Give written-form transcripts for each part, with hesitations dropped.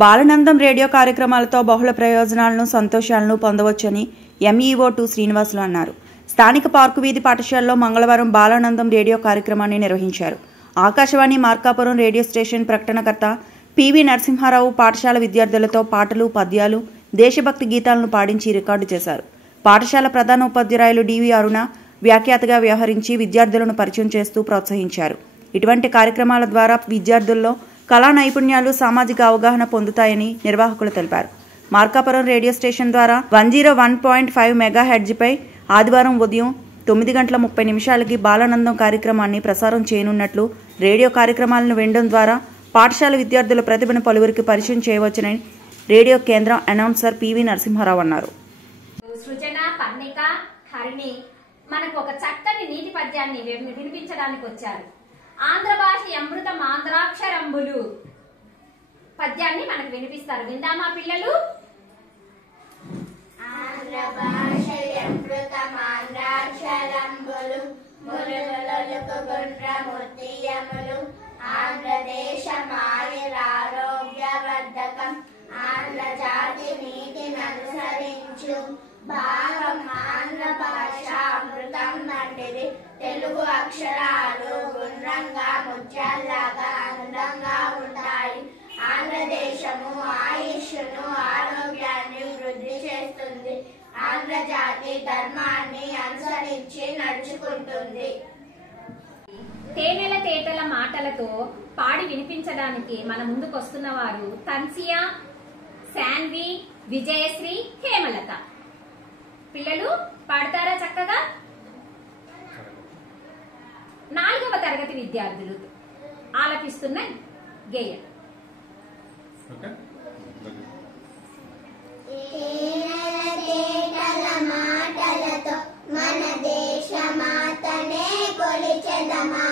బాలనందం radio కార్యక్రమాలతో బహుళ ప్రయోజనాలను సంతోషాలను పొందవచ్చని ఎంఈఓ 2 శ్రీనివాసులు అన్నారు. స్థానిక పార్కు వీధి పాఠశాలలో మంగళవారం బాలానందం రేడియో కార్యక్రమాన్ని నిర్వహించారు. ఆకాశవాణి మార్కాపురం రేడియో స్టేషన్ ప్రకటనకర్త పివి నరసింహారావు పాఠశాల విద్యార్థులతో పాటలు, పద్యాలు, దేశభక్తి గీతాలను పాడించి రికార్డు చేశారు. పాఠశాల ప్రధాన ఉపాధ్యాయులు డివి అరుణ వ్యాఖ్యాతగా వ్యవహరించి విద్యార్థులను పరిచయం చేస్తూ ప్రోత్సహించారు. ఇటువంటి కార్యక్రమాల ద్వారా విద్యార్థుల్లో కళా నైపుణ్యాలు, సామాజిక అవగాహన పొందుతాయని నిర్వాహకులు తెలిపారు. మార్కాపురం రేడియో స్టేషన్ ద్వారా 101.5 మెగాహెర్ట్జ్పై ఆదివారం ఉదయం 9:30 బాలానందం కార్యక్రమాన్ని ప్రసారం చేయనున్నట్లు, రేడియో కార్యక్రమాలను వినడం ద్వారా పాఠశాల విద్యార్థుల ప్రతిభను పలువురికి పరిచయం చేయవచ్చునని రేడియో కేంద్రం అనౌన్సర్ పివి నరసింహారావు అన్నారు. సృజన, పర్ణిక, హరిణి మనకు ఒక చక్కని నీతి పద్యాన్ని వినిపించడానికి వచ్చారు. ఆంధ్ర భాష అమృతం ఆంధ్రాక్షరంబులు పద్యాన్ని మనకు వినిపిస్తారు. విందామా పిల్లలు? ఆంధ్ర భాష అమృతం ఆంధ్రాక్షరంబులు మురుగలొలుకు గుండ్రముత్యములు ఆంధ్రదేశం ఆయురారోగ్యవర్ధకం ఆంధ్ర జాతి నీతిని అనుసరించు భావం ఆంధ్ర భాష అమృతం వంటిది. తెలుగు అక్షరాలు గుండ్రంగా ముత్యాల్లాగా అందంగా ఉంటాయి. ఆంధ్రదేశము ఆయుష్ను ఆరోగ్యాన్ని వృద్ధి చేస్తుంది. ఆంధ్ర జాతి ధర్మాన్ని అనుసరించి నడుచుకుంటుంది. తేనెల తేటల మాటలతో పాడి వినిపించడానికి మన ముందుకు వస్తున్న వారు తన్సియా, శాన్వి, విజయశ్రీ, హేమలత. పిల్లలు పాడతారా చక్కగా? 4వ తరగతి విద్యార్థులు ఆలపిస్తున్న గేయం. మాటలతో మన దేశమాతనే కొలిచెదమా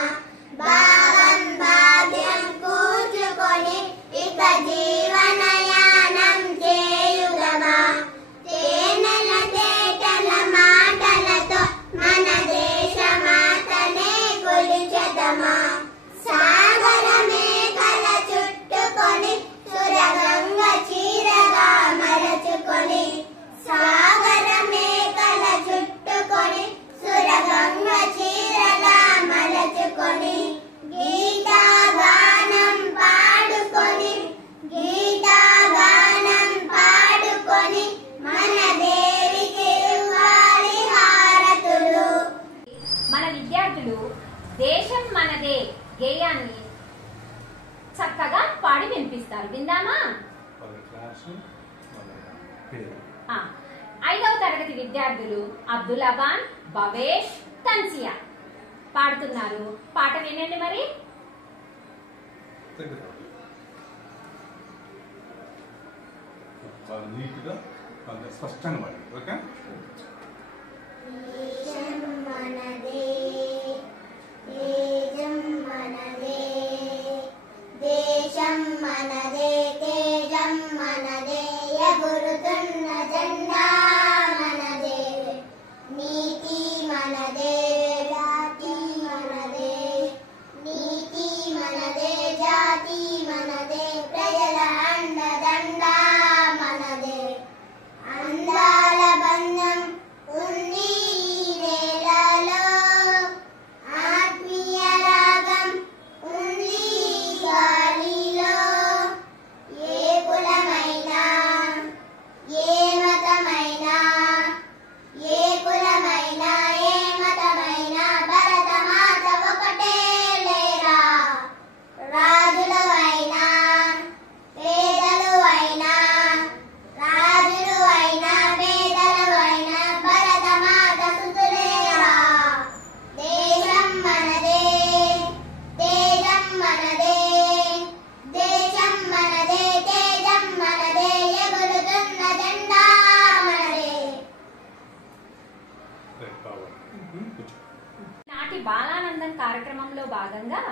భావం భాగ్యం కూర్చుకొని ఇక జీవనయానం చేయుదమా. తేనెల తేటల మాటలతో మన దేశమాతనే కొలిచెదమా సాగర మేఘల చుట్టుకొని సురగంగ చీరగా మరచుకొని సాగర మేఘల చుట్టుకొని సురగంగ చీరగా మరచుకొని గీతాగానం పాడుకొని గీతాగానం పాడుకొని మన దేవికి ఇవ్వాలి హారతులు. మన విద్యార్థులు దేశం మనదే గేయాన్ని చక్కగా పాడి వినిపిస్తారు. విందామా? 5వ తరగతి విద్యార్థులు అబ్దుల్లాబాన్, భవేష్, తన్సియా పాడుతున్నారు. పాట వినండి మరి. స్పష్టంగా పాడి. ఓకే? దేశం మనదే తేజం మనదే దేశం మనదే తేజం మనదే ఎగురుతున్న జెండా మనదే నీతి మనదే జాతి మనదే నీతి మనదే జాతి మనదే ప్రజల అండదండ మనదే అందాల బంధం ఉంది నేలలో ఆత్మీయ రాగం ఉంది గాలిలో ఏ కులమైనా ఏ మతమైనా ఏ కులమైనా ఏ మతమైనా భరతమాత ఒకటే లేరా. రాజులు అయినా పేదలు అయినా రాజులు అయినా పేదలు అయినా భరతమాత సుతులేరా. దేశం మనదే తేజం మనదే దేశం మనదే తేజం మనదే ఎగురుతున్న జెండా మనదే. నాటి బాలానందం కార్యక్రమంలో భాగంగా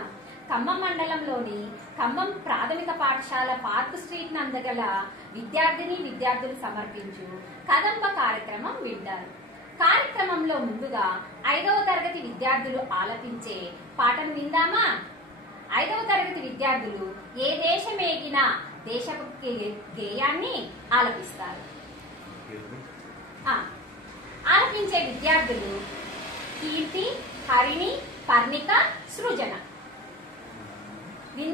ఖమ్మం మండలంలోని ఖమ్మం ప్రాథమిక పాఠశాల పార్క్ స్ట్రీట్ నందగల విద్యార్థులు సమర్పించు కదంబ కార్యక్రమం వింటారు. కార్యక్రమంలో ముందుగా 5వ తరగతి విద్యార్థులు ఆలపించే పాటను విందామా? 5వ తరగతి విద్యార్థులు ఏ దేశమేగినా దేశభక్తి గేయాన్ని ఆలపిస్తారు. ఆలపించే విద్యార్థులు కీర్తి, హరిణి, పర్ణిక, సృజన.